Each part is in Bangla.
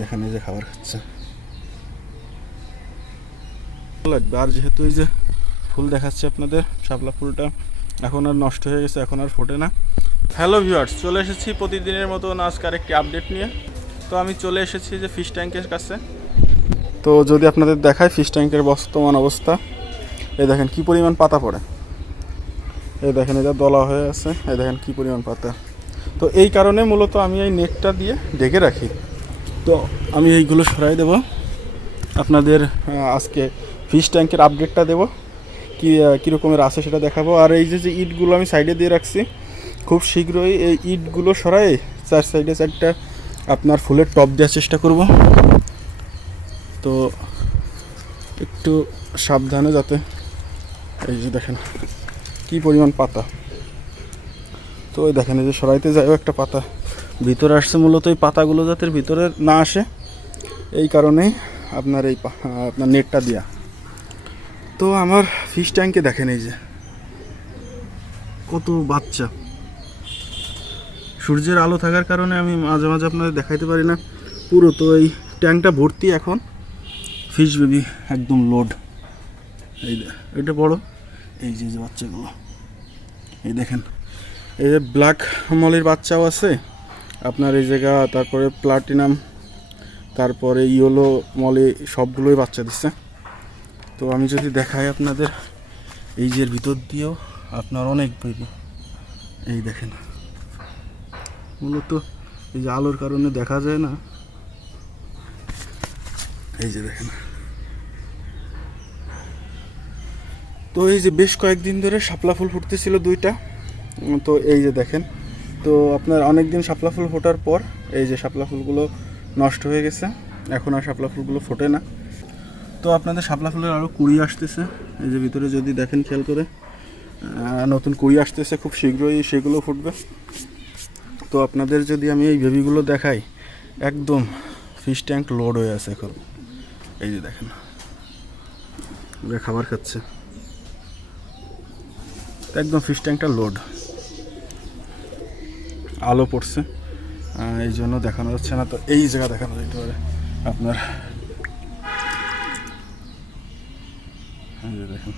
দেখেন এই যে খাবার খাচ্ছে। আর যেহেতু এই যে ফুল দেখাচ্ছে আপনাদের, শাপলা ফুলটা এখন আর নষ্ট হয়ে গেছে, এখন আর ফোটে না। হ্যালো ভিউয়ার্স চলে এসেছি প্রতিদিনের মতন আজকার একটি আপডেট নিয়ে। তো আমি চলে এসেছি যে ফিশ ট্যাঙ্কের কাছে। তো যদি আপনাদের দেখায় ফিশ ট্যাঙ্কের বর্তমান অবস্থা, এই দেখেন কি পরিমাণ পাতা পড়ে। এই দেখেন, এটা দলা হয়ে আছে, এই দেখেন কি পরিমাণ পাতা। তো এই কারণে মূলত আমি এই নেটটা দিয়ে ঢেকে রাখি। তো আমি এইগুলো সরাই দেব। আপনাদের আজকে ফিশ ট্যাঙ্কের আপডেটটা দেব। কী কীরকমের আছে সেটা দেখাবো। আর এই যে যে ইটগুলো আমি সাইডে দিয়ে রাখছি, খুব শীঘ্রই এই ইটগুলো সরাই চার সাইডে চারটা আপনার ফুলের টপ দেওয়ার চেষ্টা করব। তো একটু সাবধানে যাতে, এই যে দেখেন কি পরিমাণ পাতা। তো ওই দেখেন, এই যে সরাইতে যায়ও একটা পাতা। ভিতরে আসছে মূলত এই পাতাগুলো যাতে ভিতরে না আসে। এই কারণেই আপনার এই আপনার নেটটা দেওয়া তো আমার ফিশ ট্যাঙ্কে দেখেন এই যে, কত বাচ্চা। সূর্যের আলো থাকার কারণে আমি মাঝে মাঝে আপনাদের দেখাইতে পারি না। পুরো তো এই ট্যাঙ্কটা ভর্তি এখন। ফিশ বেবি একদম লোড এই এটা বড়। এই যে বাচ্চাগুলো। এই দেখেন। এই যে ব্ল্যাক মলের বাচ্চাও আছে। আপনার এই জায়গা, তারপরে প্লাটিনাম তারপরে ইয়েলো মলে, সবগুলোই বাচ্চা দিচ্ছে। তো আমি যদি দেখাই আপনাদের, এই যে ভিতর দিয়েও আপনার অনেক বেবি এই দেখেন। মূলত এই যে আলোর কারণে দেখা যায় না। এই যে দেখেন। তো এই যে বেশ কয়েকদিন ধরে শাপলা ফুল ফুটতেছিল দুইটা। তো এই যে দেখেন তো আপনার অনেক দিন শাপলা ফুল ফোটার পর এই যে শাপলা ফুলগুলো নষ্ট হয়ে গেছে, এখন আর শাপলা ফুলগুলো ফোটে না। তো আপনাদের শাপলা ফুলের আরও কুড়ি আসতেছে, এই যে ভিতরে যদি দেখেন খেয়াল করে নতুন কুড়ি আসতেছে, খুব শীঘ্রই সেগুলো ফুটবে। তো আপনাদের যদি আমি এই বেবিগুলো দেখাই, একদম ফিশ ট্যাঙ্ক লোড হয়ে আছে এখন। এই যে দেখেন খাবার খাচ্ছে। একদম ফিশ ট্যাঙ্কটা লোড আলো পড়ছে। এই জন্য দেখানো যাচ্ছে না। তো এই জায়গা দেখানো যেতে পারে আপনার। দেখেন।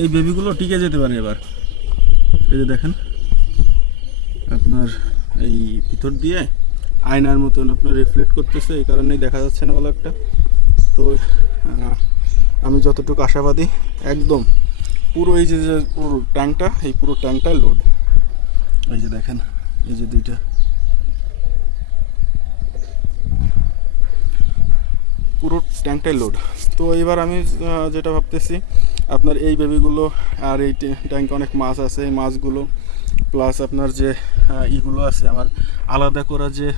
এই বেবিগুলো টিকে যেতে পারে এবার। এই যে দেখেন। আপনার এই ভিতর দিয়ে আয়নার মতন আপনার রিফ্লেক্ট করতেছে, এই কারণেই দেখা যাচ্ছে না ভালো একটা। তো আমি যতটুকু আশাবাদী, একদম পুরো এই যে পুরো ট্যাঙ্কটা, এই পুরো ট্যাঙ্কটা লোড এই যে দেখেন, এই যে দুইটা। পুরো ট্যাঙ্কটাই লোড তো এবার আমি যেটা ভাবতেছি, আপনার এই বেবিগুলো আর এই ট্যা- ট্যাঙ্কে অনেক মাছ আছে, এই মাছগুলো প্লাস আপনার যে ইগুলো আছে, আমার আলাদা করা যে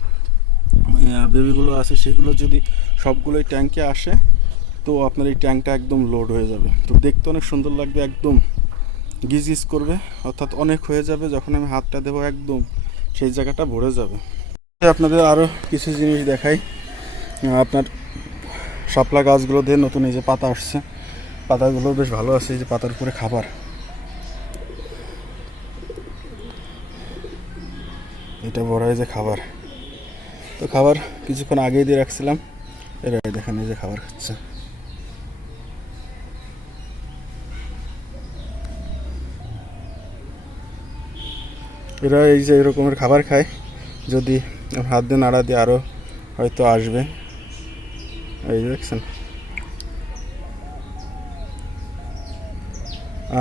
বেবিগুলো আছে, সেগুলো যদি সবগুলোই ট্যাঙ্কে আসে তো আপনার এই ট্যাঙ্কটা একদম লোড হয়ে যাবে। তো দেখতে অনেক সুন্দর লাগবে, একদম গিজ গিজ করবে, অর্থাৎ অনেক হয়ে যাবে যখন আমি হাতটা দেবো একদম, সেই জায়গাটা ভরে যাবে। আপনাদের আরও কিছু জিনিস দেখাই। আপনার শাপলা গাছগুলো দিয়ে নতুন এই যে পাতা আসছে, পাতাগুলো বেশ ভালো আছে, এই যে পাতার উপরে খাবার। এটা বড় যে খাবার। তো খাবার কিছুক্ষণ আগেই দিয়ে রাখছিলাম। এরা দেখেন এই যে খাবার খাচ্ছে। এরা এই যে এরকমের খাবার খায়। যদি হাত দিয়ে নাড়া দিয়ে আরও হয়তো আসবে। এই দেখছেন।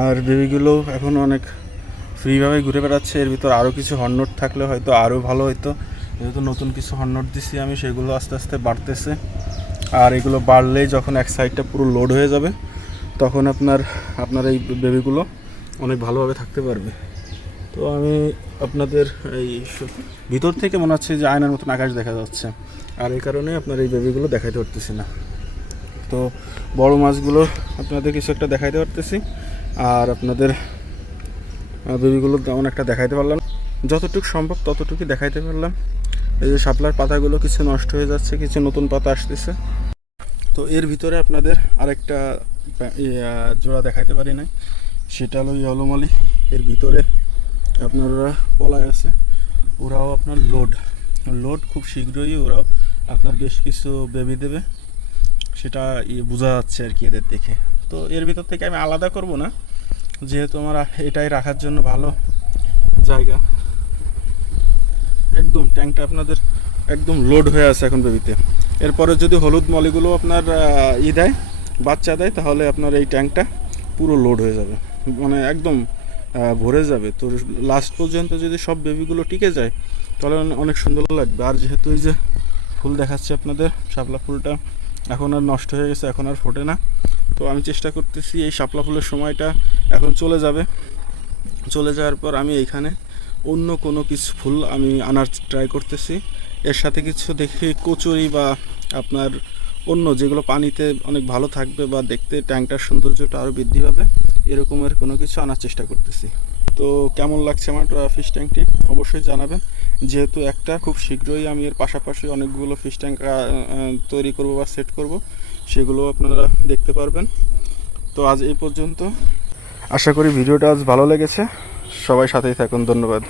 আর বেবিগুলো এখন অনেক ফ্রিভাবে ঘুরে বেড়াচ্ছে। এর ভিতর আরও কিছু হর্নট থাকলে হয়তো আরও ভালো হতো যেহেতু নতুন কিছু হর্নট দিছি আমি, সেগুলো আস্তে আস্তে বাড়তেছে। আর এগুলো বাড়লেই যখন এক সাইডটা পুরো লোড হয়ে যাবে, তখন আপনার আপনার এই বেবিগুলো অনেক ভালোভাবে থাকতে পারবে। তো আমি আপনাদের এই ভিতর থেকে মনে হচ্ছে যে আয়নার মতন আকাশ দেখা যাচ্ছে। আর এই কারণে আপনার এই বেবিগুলো দেখাইতে পারতেছি না। তো বড় মাছগুলো আপনাদের কিছু একটা দেখাইতে পারতেছি। আর আপনাদের বেবিগুলো তেমন একটা দেখাইতে পারলাম যতটুকু সম্ভব ততটুকুই দেখাইতে পারলাম। এই যে শাপলার পাতাগুলো কিছু নষ্ট হয়ে যাচ্ছে, কিছু নতুন পাতা আসতেছে। তো এর ভিতরে আপনাদের আরেকটা জোড়া দেখাইতে পারি নাই। সেটা হলো ইয়লোমালি। এর ভিতরে আপনার ওরা পলায় আছে। ওরাও আপনার লোড লোড খুব শীঘ্রই ওরাও আপনার বেশ কিছু বেবি দেবে। সেটা বোঝা যাচ্ছে আর কি এদের দেখে। তো এর ভিতর থেকে আমি আলাদা করব না। যেহেতু আমার এটাই রাখার জন্য ভালো জায়গা। একদম ট্যাঙ্কটা আপনাদের একদম লোড হয়ে আছে এখন বেবিতে এরপরে যদি হলুদ মলিগুলো আপনার ই দেয়, বাচ্চা দেয়, তাহলে আপনার এই ট্যাঙ্কটা পুরো লোড হয়ে যাবে। মানে একদম ভরে যাবে। তো লাস্ট পর্যন্ত যদি সব বেবিগুলো টিকে যায়, তাহলে অনেক সুন্দর লাগবে। আর যেহেতু এই যে ফুল দেখাচ্ছে আপনাদের, শাপলা ফুলটা এখন আর নষ্ট হয়ে গেছে, এখন আর ফোটে না। তো আমি চেষ্টা করতেছি এই শাপলা ফুলের সময়টা এখন চলে যাবে। চলে যাওয়ার পর আমি এইখানে অন্য কোনো কিছু ফুল আমি আনার ট্রাই করতেছি। এর সাথে কিছু দেখি কচুরি বা আপনার অন্য যেগুলো পানিতে অনেক ভালো থাকবে বা দেখতে ট্যাঙ্কটার সৌন্দর্যটা আরও বৃদ্ধি পাবে। এরকমের কোনো কিছু আনার চেষ্টা করতেছি। তো কেমন লাগছে আমার ফিশ ট্যাঙ্কটি অবশ্যই জানাবেন। যেহেতু একটা, খুব শীঘ্রই আমি এর পাশাপাশি অনেকগুলো ফিশ ট্যাঙ্ক তৈরি করব বা সেট করব, সেগুলো আপনারা দেখতে পারবেন। তো আজ এই পর্যন্ত। আশা করি ভিডিওটা আজ ভালো লেগেছে। সবাই সাথেই থাকুন। ধন্যবাদ।